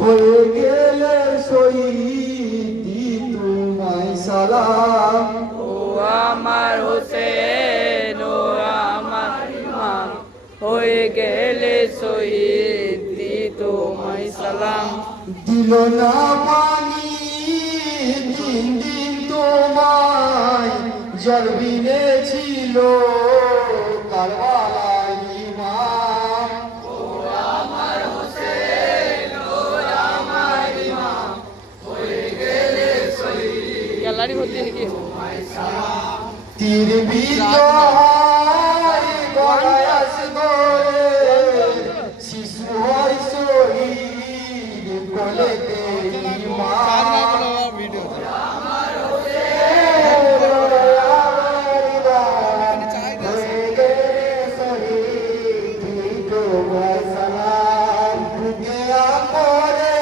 হয়ে গেলে শহীদ তোমায় সালাম। ও আমার হোসেন ও আমার ইমাম, হয়ে গেলে শহীদ তোমায় সালাম। দিল না পানি দিন দিন তোমায়, জ্বর বিনেছিল কারবালায় ইমাম। ও আমার হোসেন ও আমার ইমাম, হয়ে গেলে শহীদ। গ্যালারি ভর্তি নাকি? তীর বিজয় গলায় আসবে, শিশু হয় শহীদ কোলেতে ইমাম। আমার হোসেন হয়ে গেলে শহীদ তোমায় সালাম। বুকে আমরে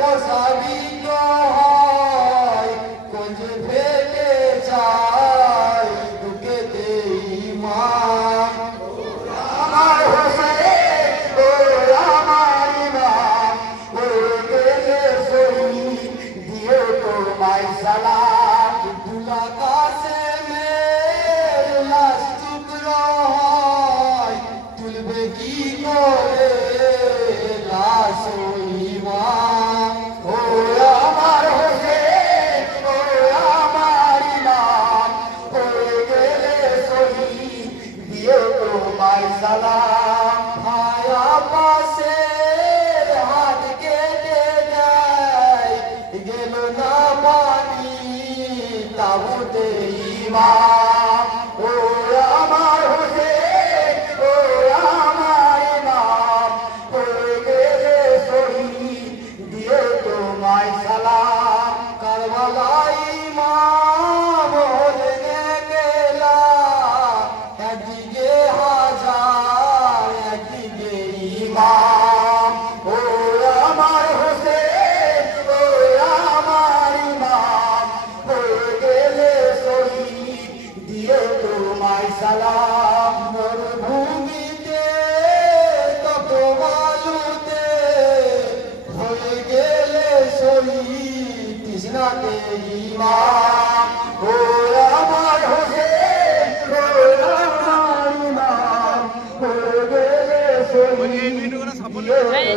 বসাবিত হয়, কোজ ফেটে যায় বুকেতে ইমাম। আমার হোসেন ও আমার ইমাম, হয়ে গেলে শহীদ দিও তোমায় সালাম। দুলা কাসেমের লাশ টুকরো হয়, তুলবে কি করে লাশ ও ইমাম। ও আমার হোসেন ও আমার ইমাম, হয়ে গেলে শহীদ দিও তোমায় সালাম। ভায়া পাশে হাত কেটে যায়, গেল না পানি তাবুতে ইমাম। ও আমার হোসেন ও আমার ইমাম, হয়ে গেলে শহীদ দিও তোমায় সালাম। কারবালায় ইমাম হলেন একলা, একদিকে হাজার একদিকে ইমাম। ও আমার হোসেন ও আমার ইমাম, হয়ে গেলে শহীদ দিও তোমায় সালাম। মরুভূমিতে তত বালুতে, হয়ে গেলে শহীদ তৃষ্ণাতে ইমাম। ও আমার হোসেন ও আমার ইমাম, হয়ে গেলে শহীদ দিও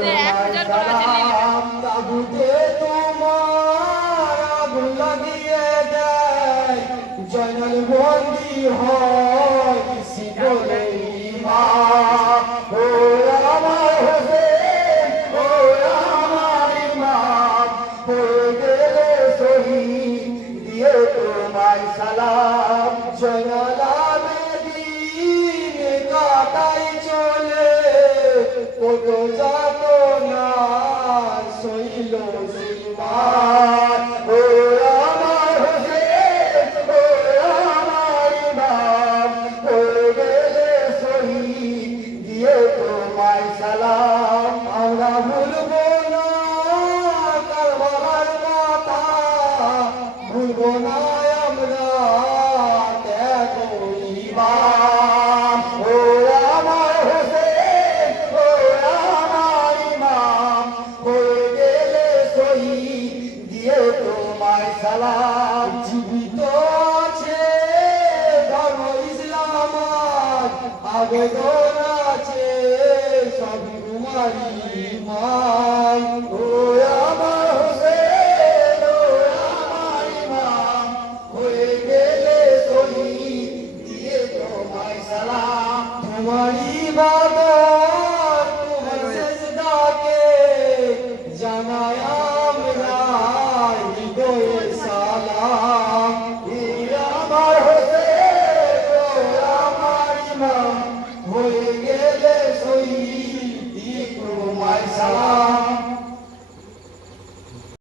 তোমায় সালাম। তাবুতে তোমার আগুন লাগিয়ে দেয়, জয়নাল বন্দী হয় শিকলে ইমাম। ও আমার হোসেন ও আমার ইমাম, হয়ে গেলে শহীদ দিও তোমায় সালাম। জয়নাল আবেদীন কাটাই চলে, কত যাতনা সইল সুলতান। ও আমার হোসেন ও আমার ইমাম, হয়ে গেলে শহীদ দিও তোমায় সালাম। আমরা ভুলব না কারবালার কথা, ভুলব না আমরা ত্যাগ ইমাম। ও আমার হোসেন ও আমার ইমাম, হয়ে গেলে শহীদ দিও তোমায় সালাম। জীবিত আছে ধর্ম ইসলাম, আবেদন আছে সব তোমারই ইমাম। ও